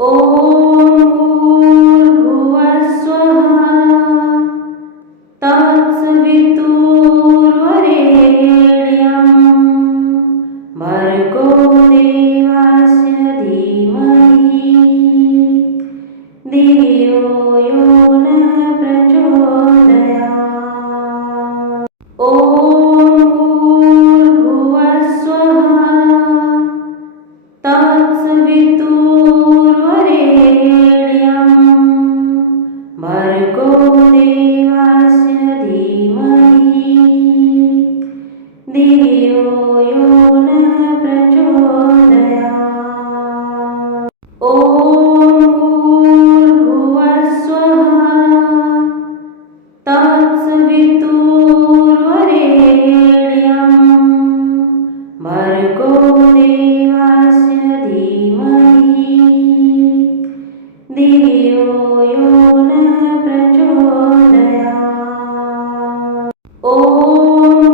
ॐ भूर्भुवः स्वः तत्सवितुर्वरेण्यं भर्गो देवस्य धीमहि धियो यो नः प्रचोदयात्। ॐ भूर्भुवः स्वः तत्सवितुर्वरेण्यं भर्गो देवस्य धीमहि धियो यो नः प्रचोदयात्। ॐ भूर्भुवः स्वः तत्सवितुर्वरेण्यं भर्गो देवस्य धीमहि धियो यो नः प्रचोदयात्। ॐ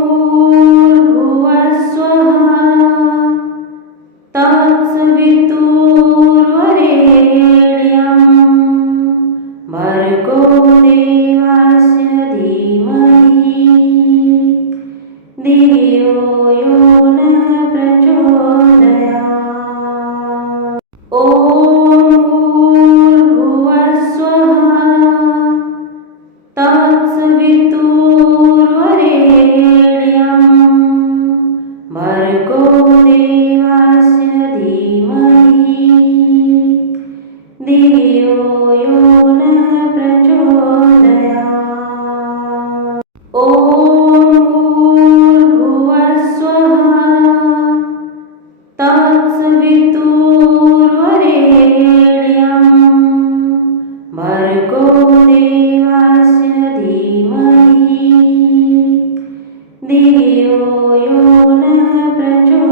भूर्भुवः स्वः तत्सवितुर्वरेण्यं भर्गो देवस्य धीमहि धियो यो नः प्रचोदयात्। ॐ भूर्भुवः स्वः तत्सवितुर्वरेण्यं भर्गो देवस्य धीमहि धियो यो नः प्रचोदयात्। ॐ भूर्भुवः स्वः तत्सवितुर्वरेण्यं भर्गो देवस्य धीमहि धियो यो नः प्रचोदयात्।